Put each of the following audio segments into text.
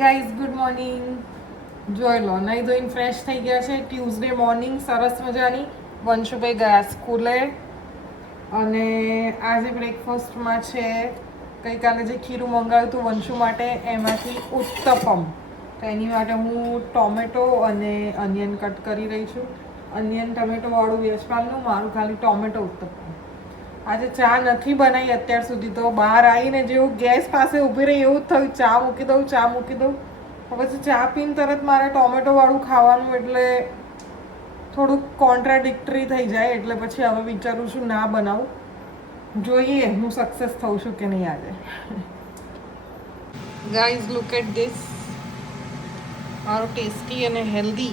Guys, good morning. જોઈ લો, નહીં ધોઈને ફ્રેશ થઈ ગયા છે. ટ્યુઝડે મોર્નિંગ સરસ મજાની. વંશુભાઈ ગયા સ્કૂલે અને આજે બ્રેકફાસ્ટમાં છે ગઈકાલે જે ખીરું મંગાવ્યું હતું વંશુ માટે એમાંથી ઉત્તપમ. તો એની માટે હું ટોમેટો અને અનિયન કટ કરી રહી છું. અનિયન ટમેટોવાળું યશપાલનું, મારું ખાલી ટોમેટો ઉત્તપમ. આજે ચા નથી બનાવી અત્યાર સુધી. તો બહાર આવીને જેવું ગેસ પાસે ઊભી રહી એવું જ થયું, ચા મૂકી દઉં, ચા મૂકી દઉં. પછી ચા પીને તરત મારે ટોમેટોવાળું ખાવાનું એટલે થોડુંક કોન્ટ્રાડિક્ટરી થઈ જાય. એટલે પછી હવે વિચારું છું ના બનાવું. જોઈએ હું સક્સેસ થઉં છું કે નહીં આજે. Guys, look at this. મારો ટેસ્ટી અને હેલ્ધી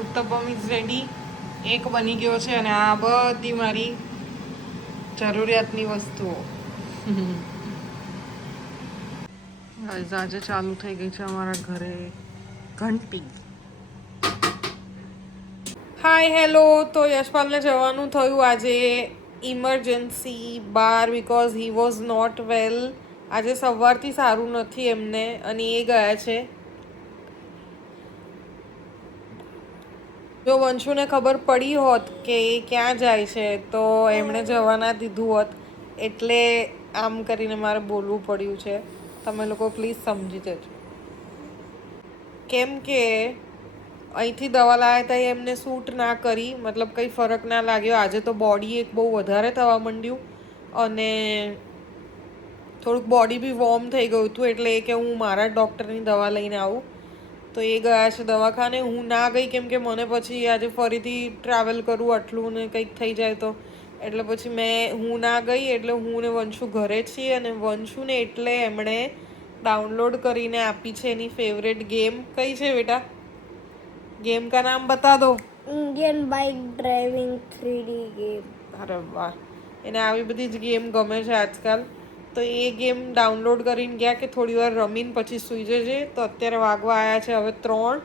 ઉત્તપમ ઇઝ રેડી. એક બની ગયો છે અને આ બધી મારી જરૂરિયાતની વસ્તુઓ. આજે ચાલુ થઈ ગઈ છે અમારા ઘરે ઘંટી. Hi hello. તો યશપાલને જવાનું થયું આજે ઇમરજન્સી બહાર because he was not well. આજે સવારથી સારું નથી એમને અને એ ગયા છે. જો વંશુને ખબર પડી હોત કે એ ક્યાં જાય છે તો એમણે જવા ના દીધું હોત. એટલે આમ કરીને મારે બોલવું પડ્યું છે. તમે લોકો પ્લીઝ સમજી જજો. કેમ કે અહીંથી દવા લાવ્યા હતા એમને સૂટ ના કરી, મતલબ કંઈ ફરક ના લાગ્યો. આજે તો બોડી એક બહુ વધારે થવા માંડ્યું અને થોડુંક બોડી બી વોર્મ થઈ ગયું હતું. એટલે કે હું મારા ડૉક્ટરની દવા લઈને આવું. તો એ ગયા છે દવાખાને. હું ના ગઈ કેમ કે મને પછી આજે ફરીથી ટ્રાવેલ કરવું આટલું ને કંઈક થઈ જાય તો. એટલે પછી હું ના ગઈ. એટલે હું ને વંશુ ઘરે છીએ અને વંશુને એટલે એમણે ડાઉનલોડ કરીને આપી છે એની ફેવરેટ ગેમ. કઈ છે બેટા? गेम का नाम बता दो. Indian bike driving 3D game. અરે વાહ, એને આવી બધી જ ગેમ ગમે છે આજકાલ. તો એ ગેમ ડાઉનલોડ કરીને ગયા કે થોડી વાર રમીને પછી સૂઈ જજે. તો અત્યારે વાગવા આવ્યા છે હવે 3.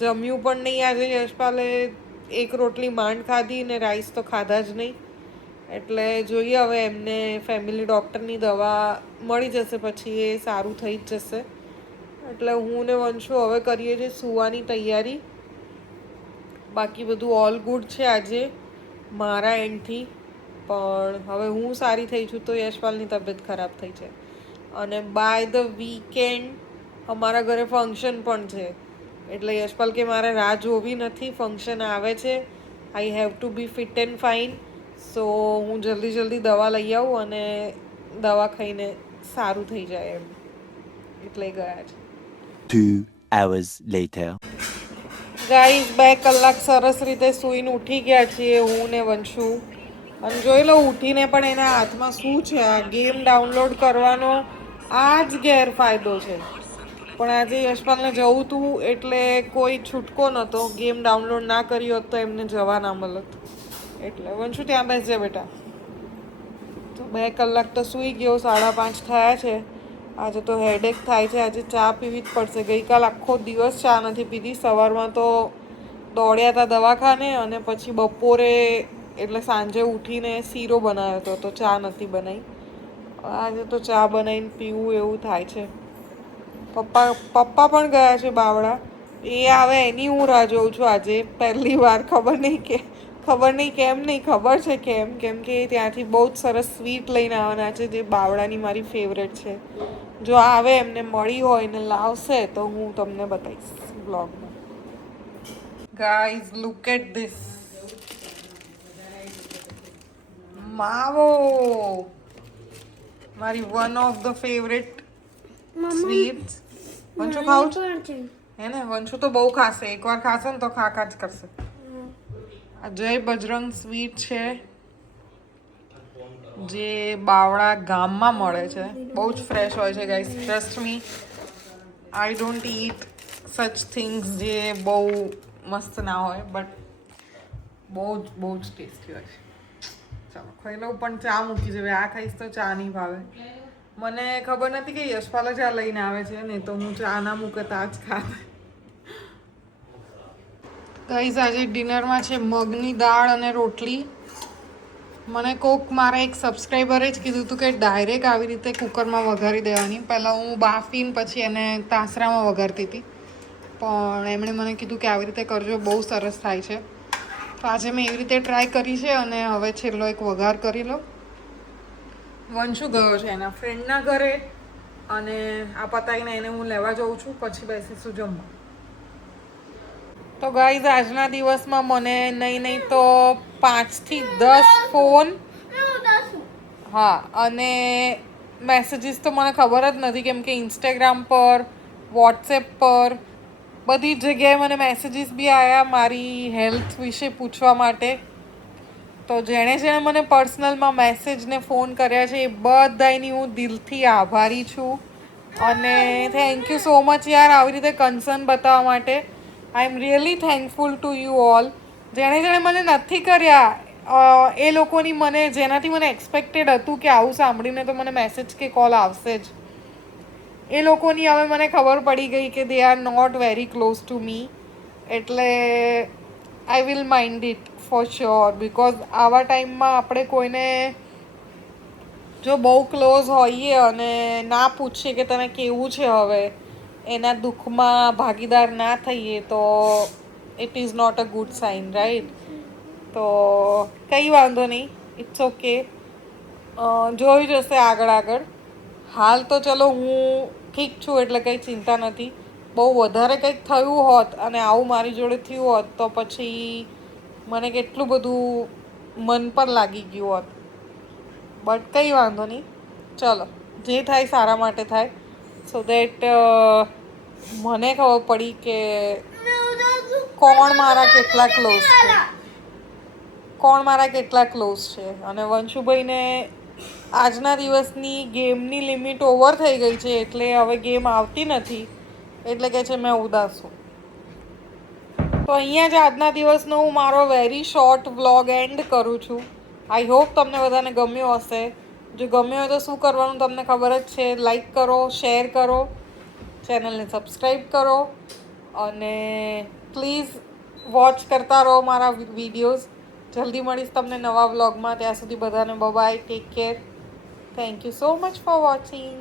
જમ્યું પણ નહીં આજે યશપાલે. એક રોટલી માંડ ખાધી ને રાઈસ તો ખાધા જ નહીં. એટલે જોઈએ હવે એમને ફેમિલી ડૉક્ટરની દવા મળી જશે પછી એ સારું થઈ જ જશે. એટલે હું ને વંશુ હવે કરીએ છીએ સૂવાની તૈયારી. બાકી બધું ઓલ ગુડ છે આજે મારા એન્ડથી. પણ હવે હું સારી થઈ છું તો યશપાલની તબિયત ખરાબ થઈ છે. અને બાય ધ વીકેન્ડ અમારા ઘરે ફંક્શન પણ છે. એટલે યશપાલ કે મારે રાહ જોવી નથી, ફંક્શન આવે છે. I have to be fit and fine. So હું જલ્દી દવા લઈ આવું અને દવા ખાઈને સારું થઈ જાય એમ. એટલે ગયા છે. 2 hours later. ગાઈઝ, 2 કલાક સરસ રીતે સૂઈને ઉઠી ગયા છીએ હું ને વંશુ. અને જોઈ લો ઉઠીને પણ એના હાથમાં શું છે, આ ગેમ ડાઉનલોડ કરવાનો. આ જ ગેરફાયદો છે. પણ આજે યશપાલને જવું હતું એટલે કોઈ છૂટકો નહોતો. ગેમ ડાઉનલોડ ના કરી હોત તો એમને જવા ના મળત. એટલે વંશુ ત્યાં બેસજે બેટા. તો 2 કલાક તો સૂઈ ગયો. 5:30 થયા છે. આજે તો હેડેક થાય છે. આજે ચા પીવી જ પડશે. ગઈકાલ આખો દિવસ ચા નથી પીધી. સવારમાં તો દોડ્યા હતા દવાખાને અને પછી બપોરે એટલે સાંજે ઉઠીને શીરો બનાવ્યો હતો તો ચા નથી બનાવી. આજે તો ચા બનાવીને પીવું એવું થાય છે. પપ્પા પણ ગયા છે બાવળા. એ આવે એની હું રાહ જોઉં છું આજે પહેલી વાર. ખબર નહીં કેમ નહીં, ખબર છે કેમ કે ત્યાંથી બહુ જ સરસ સ્વીટ લઈને આવવાના છે જે બાવળાની મારી ફેવરેટ છે. જો આવે એમને મળી હોય ને લાવશે તો હું તમને બતાવીશ બ્લોગમાં. ગાઈઝ, લુક એટ ધીસ માવો. મારી one of the favourite sweets. Vanshu ખાવું છે હે ને? વંશુ તો બહુ ખાશે. એકવાર ખાશે ને તો ખા જ કરશે. આ જય બજરંગ સ્વીટ છે જે બાવળા ગામમાં મળે છે. બહુ જ ફ્રેશ હોય છે guys, trust me. I don't eat such things જે બહુ મસ્ત ના હોય, બટ બહુ જ ટેસ્ટી હોય છે. ચાલો ખાઈ લઉં. પણ ચા મૂકી જવે. આ ખાઈશ તો ચા નહીં ભાવે. મને ખબર નથી કે યશપાલ ચા લઈને આવે છે ને તો હું ચા ના મૂકતા જ ખાત. ગાઈસ, આજે ડિનરમાં છે મગની દાળ અને રોટલી. મને કોક મારા એક સબસ્ક્રાઈબરે જ કીધું હતું કે ડાયરેક્ટ આવી રીતે કુકરમાં વઘારી દેવાની. પહેલાં હું બાફીને પછી એને તાસરામાં વઘારતી હતી, પણ એમણે મને કીધું કે આવી રીતે કરજો, બહુ સરસ થાય છે. તો આજે મેં એવી રીતે ટ્રાય કરી છે અને હવે છેલ્લો એક વઘાર કરી લો. વંશુ ગયો છે એના ફ્રેન્ડના ઘરે અને આ પતાવીને એને હું લેવા જાઉં છું, પછી બેસીશું જમવા. તો ગાઈઝ આજના દિવસમાં મને નહીં તો 5 થી 10 ફોન, હા, અને મેસેજીસ તો મને ખબર જ નથી, કેમ કે ઇન્સ્ટાગ્રામ પર, વોટ્સએપ પર બધી જ જગ્યાએ મને મેસેજીસ બી આવ્યા મારી હેલ્થ વિશે પૂછવા માટે. તો જેણે મને પર્સનલમાં મેસેજ ને ફોન કર્યા છે એ બધાની હું દિલથી આભારી છું અને થેન્ક યુ સો મચ યાર આવી રીતે કન્સર્ન બતાવવા માટે. I am really thankful to you all. જેણે મને નથી કર્યા એ લોકોની મને, જેનાથી મને એક્સપેક્ટેડ હતું કે આવું સાંભળીને તો મને મેસેજ કે કોલ આવશે જ, એ લોકોની હવે મને ખબર પડી ગઈ કે they are not very close to me. એટલે I will mind it for sure, because આવા ટાઈમમાં આપણે કોઈને જો બહુ ક્લોઝ હોઈએ અને ના પૂછીએ કે તને કેવું છે, હવે એના દુઃખમાં ભાગીદાર ના થઈએ તો it is not a good sign, right? તો કંઈ વાંધો નહીં, ઇટ્સ ઓકે, જોઈ જશે આગળ. હાલ તો ચલો હું ઠીક છું, એટલે કંઈ ચિંતા નથી. બહુ વધારે કંઈક થયું હોત અને આવું મારી જોડે થયું હોત તો પછી મને કેટલું બધું મન પર લાગી ગયું હોત. બટ કંઈ વાંધો નહીં, ચલો જે થાય સારા માટે થાય. સો દેટ મને ખબર પડી કે કોણ મારા કેટલા ક્લોઝ છે. અને વંશુભાઈને આજના દિવસની ગેમની લિમિટ ઓવર થઈ ગઈ છે, એટલે હવે ગેમ આવતી નથી, એટલે કે છે મેં ઉદાસ છું. તો અહીંયા જ આજના દિવસનો હું મારો વેરી શોર્ટ વ્લોગ એન્ડ કરું છું. આઈ હોપ તમને બધાને ગમ્યો હશે. જો ગમ્યો હોય તો શું કરવાનું તમને ખબર જ છે, લાઈક કરો, શેર કરો, ચેનલને સબસ્ક્રાઈબ કરો અને પ્લીઝ વોચ કરતા રહો મારા વિડીયોઝ. જલ્દી મળીશ તમને નવા વ્લોગમાં. ત્યાં સુધી બધાને bye, take care, thank you so much for watching.